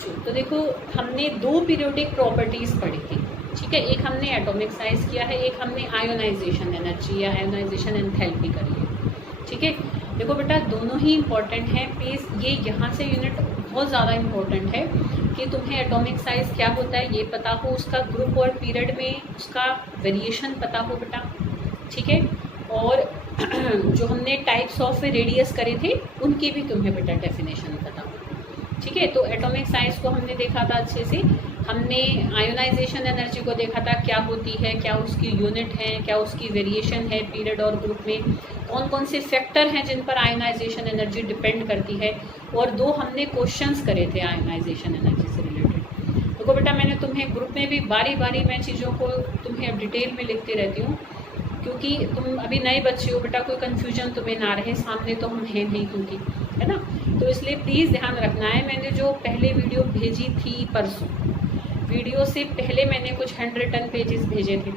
बच्चों, तो देखो हमने दो पीरियोडिक प्रॉपर्टीज पढ़ी थी, ठीक है। एक हमने एटॉमिक साइज किया है, एक हमने आयोनाइजेशन एनर्जी या आयोनाइजेशन एंथैल्पी करी है, ठीक है। देखो बेटा दोनों ही इम्पोर्टेंट हैं, प्लीज़ ये यहाँ से यूनिट बहुत ज़्यादा इम्पोर्टेंट है कि तुम्हें एटॉमिक साइज क्या होता है ये पता हो, उसका ग्रुप और पीरियड में उसका वेरिएशन पता हो बेटा, ठीक है। और जो हमने टाइप्स ऑफ रेडियस करे थे उनकी भी तुम्हें बेटा डेफिनेशन पता हो, ठीक है। तो एटॉमिक साइज को हमने देखा था अच्छे से, हमने आयोनाइजेशन एनर्जी को देखा था क्या होती है, क्या उसकी यूनिट है, क्या उसकी वेरिएशन है पीरियड और ग्रुप में, कौन कौन से फैक्टर हैं जिन पर आयोनाइजेशन एनर्जी डिपेंड करती है, और दो हमने क्वेश्चंस करे थे आयोनाइजेशन एनर्जी से रिलेटेड। देखो बेटा मैंने तुम्हें ग्रुप में भी बारी बारी मैं चीज़ों को तुम्हें अब डिटेल में लिखती रहती हूँ, क्योंकि तुम अभी नए बच्चे हो बेटा, कोई कन्फ्यूजन तुम्हें ना रहे, सामने तो हम हैं नहीं क्योंकि, है ना। तो इसलिए प्लीज़ ध्यान रखना है। मैंने जो पहले वीडियो भेजी थी परसों, वीडियो से पहले मैंने कुछ 110 पेजेस भेजे थे,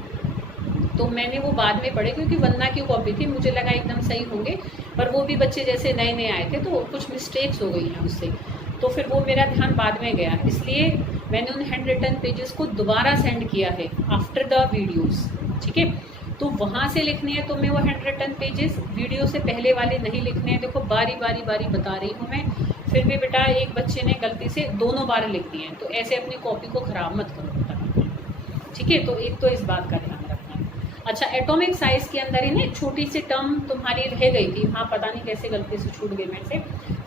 तो मैंने वो बाद में पढ़े क्योंकि वंदना की कॉपी थी, मुझे लगा एकदम सही होंगे, पर वो भी बच्चे जैसे नए नए आए थे तो कुछ मिस्टेक्स हो गई हैं उससे, तो फिर वो मेरा ध्यान बाद में गया, इसलिए मैंने उन 110 पेजेस को दोबारा सेंड किया है आफ्टर द वीडियोज़, ठीक है। तो वहाँ से लिखने हैं तुम्हें वो 110 पेजेस, वीडियो से पहले वाले नहीं लिखने हैं। देखो बारी बारी बारी बता रही हूँ मैं, फिर भी बेटा एक बच्चे ने गलती से दोनों बार लिख दिए हैं, तो ऐसे अपनी कॉपी को ख़राब मत करो बेटा, ठीक है। तो एक तो इस बात का ध्यान रखना है। अच्छा एटॉमिक साइज के अंदर ही ना एक छोटी सी टर्म तुम्हारी रह गई थी, हाँ पता नहीं कैसे गलती से छूट गई मेरे से,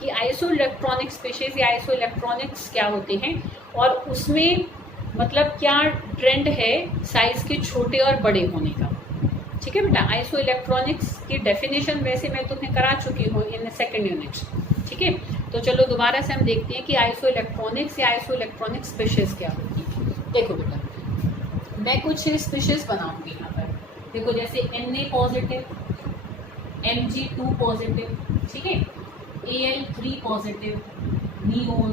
कि आइसो इलेक्ट्रॉनिक स्पेशीज या आइसो इलेक्ट्रॉनिक्स क्या होते हैं, और उसमें मतलब क्या ट्रेंड है साइज के छोटे और बड़े होने का, ठीक है बेटा। आइसो इलेक्ट्रॉनिक्स की डेफिनेशन वैसे मैं तुम्हें करा चुकी हूँ इन सेकंड यूनिट, ठीक है। तो चलो दोबारा से हम देखते हैं कि आइसो इलेक्ट्रॉनिक्स या आइसो इलेक्ट्रॉनिक स्पेशीज क्या होती है। देखो बेटा मैं कुछ स्पेशीज बनाऊंगी यहाँ पर, देखो जैसे Na पॉजिटिव, Mg2 पॉजिटिव, ठीक है, Al3 positive, neon,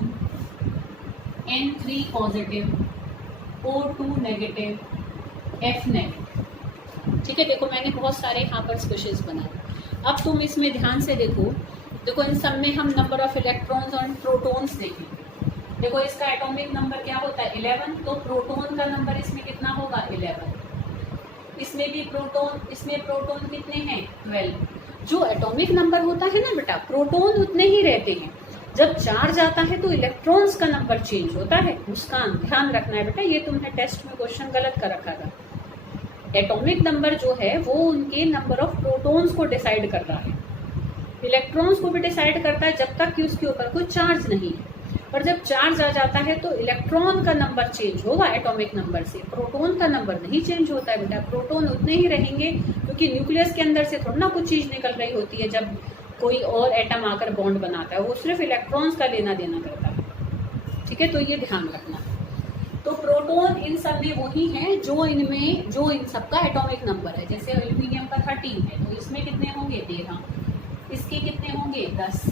N3 positive, O2 negative, F negative, ठीक है। देखो मैंने बहुत सारे यहाँ पर स्पेशीज बनाए, अब तुम इसमें ध्यान से देखो, देखो इन सब में हम नंबर ऑफ इलेक्ट्रॉन्स और प्रोटॉन्स देखेंगे। देखो इसका एटॉमिक नंबर क्या होता है 11, तो प्रोटॉन का नंबर इसमें कितना होगा 11, इसमें भी प्रोटॉन, इसमें प्रोटॉन कितने हैं 12। जो एटॉमिक नंबर होता है ना बेटा, प्रोटॉन उतने ही रहते हैं, जब चार्ज आता है तो इलेक्ट्रॉन्स का नंबर चेंज होता है। मुस्कान ध्यान रखना है बेटा, ये तुमने टेस्ट में क्वेश्चन गलत कर रखा था। एटॉमिक नंबर जो है वो उनके नंबर ऑफ प्रोटॉन्स को डिसाइड करता है, इलेक्ट्रॉन्स को भी डिसाइड करता है जब तक कि उसके ऊपर कोई चार्ज नहीं है, पर जब चार्ज आ जाता है तो इलेक्ट्रॉन का नंबर चेंज होगा एटॉमिक नंबर से, प्रोटॉन का नंबर नहीं चेंज होता है बेटा, प्रोटॉन उतने ही रहेंगे, क्योंकि न्यूक्लियस के अंदर से थोड़ा ना कुछ चीज निकल रही होती है जब कोई और एटम आकर बॉन्ड बनाता है, वो सिर्फ इलेक्ट्रॉन्स का लेना देना करता है, ठीक है। तो ये ध्यान रखना। तो प्रोटॉन इन सब में वही है जो इनमें, जो इन सब का एटॉमिक नंबर है, जैसे एल्यूमिनियम का 13 है तो इसमें कितने होंगे 13, इसके कितने होंगे 10,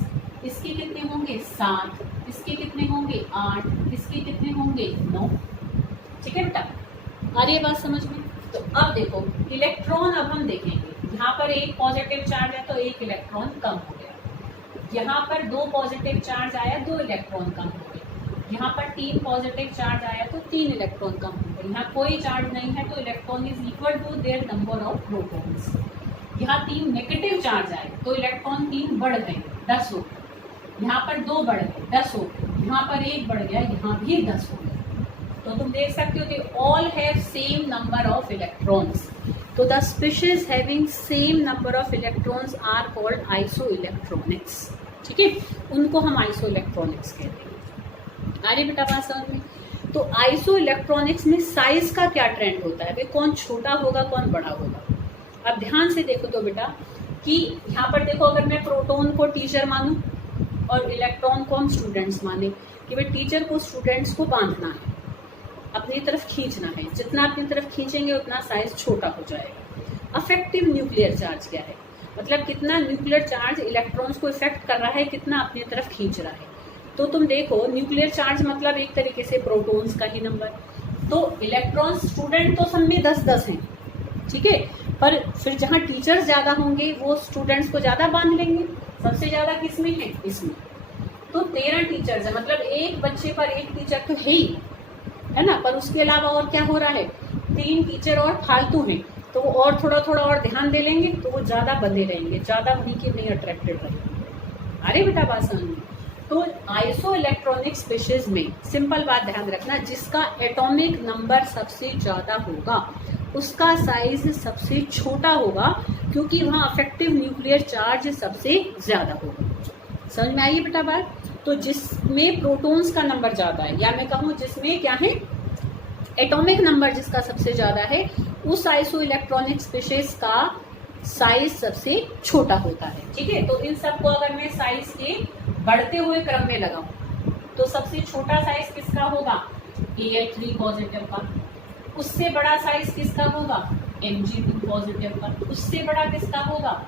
इसके कितने होंगे 7, इसके कितने होंगे 8, इसके कितने होंगे 9, ठीक है बेटा, आ रही है बात समझ में। तो अब देखो इलेक्ट्रॉन, अब हम देखेंगे यहाँ पर एक पॉजिटिव चार्ज है तो एक इलेक्ट्रॉन कम हो गया, यहाँ पर 2 पॉजिटिव चार्ज आया 2 इलेक्ट्रॉन कम हो गए, यहाँ पर 3 पॉजिटिव चार्ज आया तो 3 इलेक्ट्रॉन कम हो गए, यहाँ कोई चार्ज नहीं है तो electron is equal to their number of protons. यहाँ 3 नेगेटिव चार्ज आए तो इलेक्ट्रॉन 3 बढ़ गए 10 हो गए, यहाँ पर 2 बढ़ गए 10 हो गए, यहाँ पर 1 बढ़ गया, यहाँ भी 10 हो गए। तो तुम देख सकते हो कि all have same number of electrons, तो the species having same number of electrons are called iso electronics, ठीक है, उनको हम आइसो इलेक्ट्रॉनिक्स कहते हैं। अरे बेटा बात समझ में। तो आइसो इलेक्ट्रॉनिक्स में साइज का क्या ट्रेंड होता है, कौन छोटा होगा कौन बड़ा होगा। अब ध्यान से देखो तो बेटा कि यहाँ पर देखो, अगर मैं प्रोटॉन को टीचर मानूं और इलेक्ट्रॉन को हम स्टूडेंट्स माने, कि भाई टीचर को स्टूडेंट्स को बांधना है, अपनी तरफ खींचना है, जितना अपनी तरफ खींचेंगे उतना साइज छोटा हो जाएगा। अफेक्टिव न्यूक्लियर चार्ज क्या है, मतलब कितना न्यूक्लियर चार्ज इलेक्ट्रॉन्स को इफेक्ट कर रहा है, कितना अपनी तरफ खींच रहा है। तो तुम देखो न्यूक्लियर चार्ज मतलब एक तरीके से प्रोटॉन्स का ही नंबर, तो इलेक्ट्रॉन्स स्टूडेंट तो सब में 10-10 हैं, ठीक है, पर फिर जहाँ टीचर्स ज़्यादा होंगे वो स्टूडेंट्स को ज़्यादा बांध लेंगे। सबसे ज़्यादा किस में है, इसमें, तो 13 टीचर्स है, मतलब एक बच्चे पर एक टीचर तो है ना, पर उसके अलावा और क्या हो रहा है, 3 टीचर और फालतू हैं, तो वो और थोड़ा थोड़ा और ध्यान दे लेंगे तो वो ज्यादा बंधे रहेंगे, ज्यादा वहीं के नहीं अट्रैक्टेड रहेंगे। अरे बेटा बात समझ में। तो आइसो इलेक्ट्रॉनिक स्पीशीज में सिंपल बात ध्यान रखना, जिसका एटॉमिक नंबर सबसे ज्यादा होगा उसका साइज सबसे छोटा होगा, क्योंकि वहां अफेक्टिव न्यूक्लियर चार्ज सबसे ज्यादा होगा। समझ में आई बेटा बात। तो जिसमें प्रोटॉन्स का नंबर ज्यादा है, या मैं कहूँ जिसमें क्या है एटॉमिक नंबर जिसका सबसे ज्यादा है, उस आइसो इलेक्ट्रॉनिक स्पीशीज का साइज सबसे छोटा होता है। ठीक है, तो इन सबको अगर मैं साइज के बढ़ते हुए क्रम में लगाऊं तो सबसे छोटा साइज किसका होगा, Al3 पॉजिटिव का। उससे बड़ा साइज किसका होगा, Mg2 पॉजिटिव का। उससे बड़ा किसका होगा,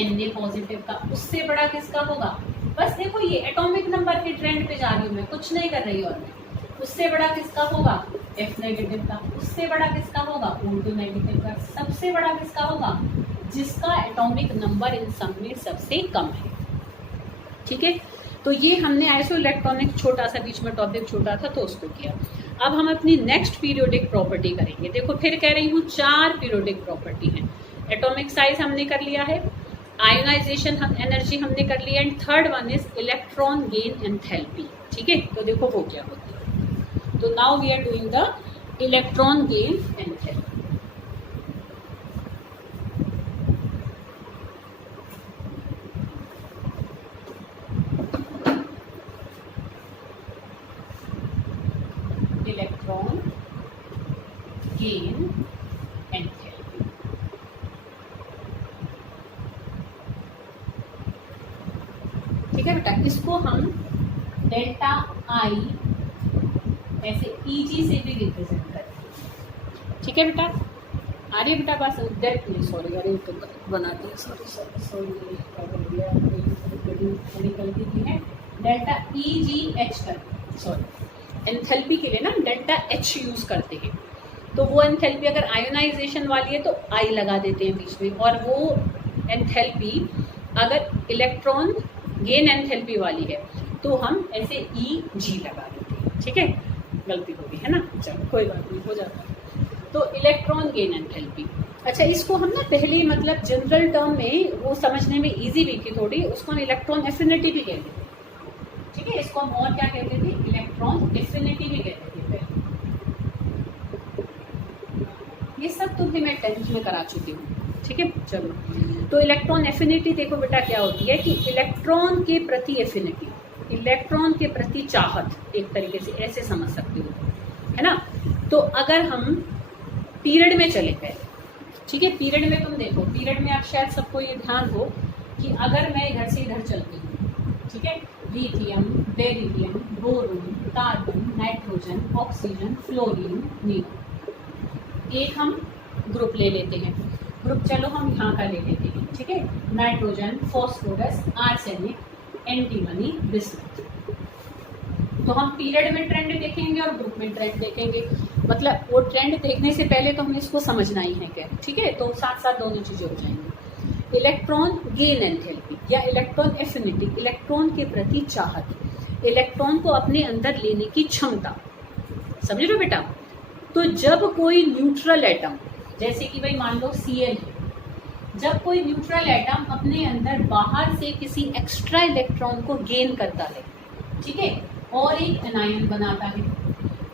Na पॉजिटिव का। उससे बड़ा किसका होगा, बस देखो ये एटॉमिक नंबर के ट्रेंड पे जा रही हूँ मैं, कुछ नहीं कर रही और मैं। उससे बड़ा किसका होगा, F नेगेटिव का। उससे बड़ा किसका होगा, O2 नेगेटिव का। सबसे बड़ा किसका होगा, जिसका एटॉमिक नंबर इन सब में सबसे कम है। ठीक है, तो ये हमने आइसो इलेक्ट्रॉनिक छोटा सा, बीच में टॉपिक छोटा था तो उसको किया। अब हम अपनी नेक्स्ट पीरियोडिक प्रॉपर्टी करेंगे। देखो फिर कह रही हूँ 4 पीरियोडिक प्रॉपर्टी है। एटॉमिक साइज हमने कर लिया है, आयोनाइजेशन एनर्जी हमने कर लिया, and third one is electron gain enthalpy. ठीक है, तो देखो वो क्या होती है। तो now we are doing the electron gain enthalpy. Electron gain enthalpy. ठीक है बेटा, इसको हम डेल्टा आई ऐसे Eg से भी रिप्रेजेंट करते हैं। ठीक है बेटा, अरे बेटा बस सॉरी, अरे तो बना दिया, सॉरी क्या कर दिया, थोड़ी गलती की है। डेल्टा EgH कर, सॉरी एंथैल्पी के लिए ना डेल्टा H यूज करते हैं। तो वो एंथैल्पी अगर आयोनाइजेशन वाली है तो I लगा देते हैं बीच में, और वो एंथैल्पी अगर इलेक्ट्रॉन गेन एंथैल्पी वाली है तो हम ऐसे Eg लगा देते हैं। ठीक है, गलती हो गई है ना, चलो कोई बात नहीं, हो जाता है। तो इलेक्ट्रॉन गेन एंथैल्पी, अच्छा इसको हम ना पहले मतलब जनरल टर्म में वो समझने में इजी भी थी थोड़ी, उसको हम इलेक्ट्रॉन एफिनिटी भी कहते थे। ठीक है, इसको हम और क्या कहते थे, इलेक्ट्रॉन एफिनिटी भी कहते थे पहले। ये सब तो भी मैं 10th में करा चुकी हूँ। ठीक है, चलो तो इलेक्ट्रॉन एफिनिटी देखो बेटा क्या होती है कि इलेक्ट्रॉन के प्रति एफिनिटी, इलेक्ट्रॉन के प्रति चाहत, एक तरीके से ऐसे समझ सकते हो, है ना। तो अगर हम पीरियड में चले गए, ठीक है, पीरियड में तुम देखो, पीरियड में आप शायद सबको ये ध्यान हो कि अगर मैं इधर से इधर चलती हूँ, ठीक है, lithium, beryllium, boron, carbon, nitrogen, oxygen, fluorine, neon, एक हम ग्रुप ले लेते हैं। ग्रुप चलो हम यहाँ का ले लेते हैं। ठीक है, nitrogen, phosphorus, arsenic, antimony, bismuth. तो हम पीरियड में ट्रेंड देखेंगे और ग्रुप में ट्रेंड देखेंगे, मतलब वो ट्रेंड देखने से पहले तो हमें इसको समझना ही है क्या। ठीक है, तो साथ साथ दोनों चीजें हो जाएंगी। इलेक्ट्रॉन गेन एंथैल्पी या इलेक्ट्रॉन एफिनिटी, इलेक्ट्रॉन के प्रति चाहत, इलेक्ट्रॉन को अपने अंदर लेने की क्षमता, समझ लो बेटा। तो जब कोई न्यूट्रल एटम, जैसे कि भाई मान लो Cl है, जब कोई न्यूट्रल एटम अपने अंदर बाहर से किसी एक्स्ट्रा इलेक्ट्रॉन को गेन करता है, ठीक है, और एक एनायन बनाता है,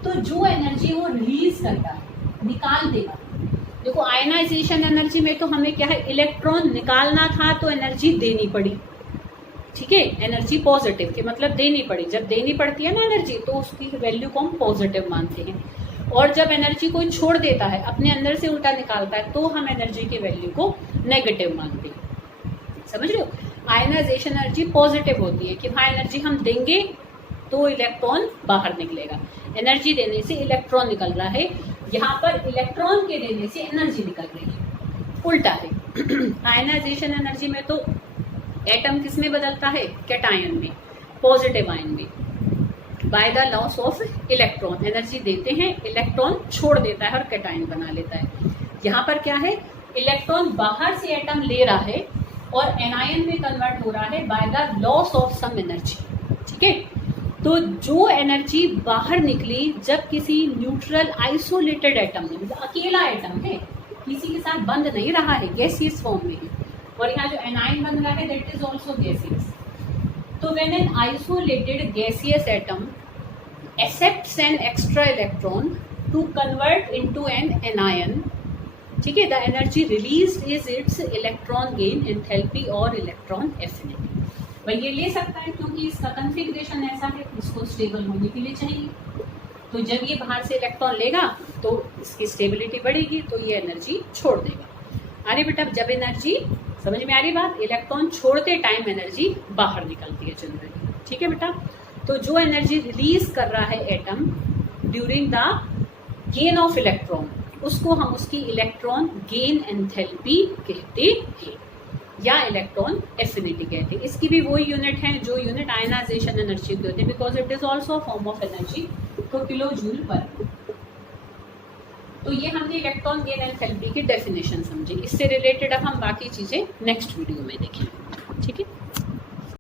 तो जो एनर्जी वो रिलीज करता है, निकाल देगा। देखो आयनाइजेशन एनर्जी में तो हमें क्या है, इलेक्ट्रॉन निकालना था तो एनर्जी देनी पड़ी। ठीक है, एनर्जी पॉजिटिव के मतलब देनी पड़ी। जब देनी पड़ती है ना एनर्जी, तो उसकी वैल्यू को हम पॉजिटिव मानते हैं, और जब एनर्जी कोई छोड़ देता है, अपने अंदर से उल्टा निकालता है, तो हम एनर्जी की वैल्यू को नेगेटिव मानते हैं। समझ रहे हो, आयनाइजेशन एनर्जी पॉजिटिव होती है कि वहाँ एनर्जी हम देंगे तो इलेक्ट्रॉन बाहर निकलेगा, एनर्जी देने से इलेक्ट्रॉन निकल रहा है। यहाँ पर इलेक्ट्रॉन के देने से एनर्जी निकल रही है, उल्टा है। आयनाइजेशन एनर्जी में तो एटम किस में बदलता है, कैटायन में, पॉजिटिव आयन में, bye the loss of electron. Energy देते हैं, इलेक्ट्रॉन छोड़ देता है और कैटायन बना लेता है। यहाँ पर क्या है, इलेक्ट्रॉन बाहर से एटम ले रहा है और एनायन में कन्वर्ट हो रहा है by the loss of some energy. ठीक ठीक है। तो जो एनर्जी बाहर निकली जब किसी न्यूट्रल आइसोलेटेड एटम ने, मतलब अकेला एटम है, किसी के साथ बंध नहीं रहा है, गैसियस फॉर्म में है, और यहाँ जो एनाइन बन रहा है दैट इज ऑल्सो गैसियस। तो when an isolated gaseous atom accepts an extra electron to convert into an anion, ठीक है, the energy released is its electron gain enthalpy और electron affinity। भाई ये ले सकता है क्योंकि इसका कन्फिग्रेशन ऐसा है, इसको स्टेबल होने के लिए चाहिए। तो जब ये बाहर से इलेक्ट्रॉन लेगा तो इसकी स्टेबिलिटी बढ़ेगी, तो ये एनर्जी छोड़ देगा। अरे बेटा जब एनर्जी, समझ में आ रही बात, इलेक्ट्रॉन छोड़ते टाइम एनर्जी बाहर निकलती है जनरली, ठीक है बेटा। तो जो एनर्जी रिलीज कर रहा है atom during the gain of electron, उसको हम उसकी इलेक्ट्रॉन गेन एंथैल्पी कहते हैं या इलेक्ट्रॉन एफिनिटी कहते हैं। इसकी भी वही यूनिट है जो यूनिट आयनाइजेशन एनर्जी की होती है, because it is also form of energy तो किलो जूल पर। तो ये हमने इलेक्ट्रॉन गेन एंथैल्पी की डेफिनेशन समझी। इससे रिलेटेड अब हम बाकी चीजें नेक्स्ट वीडियो में देखेंगे, ठीक है।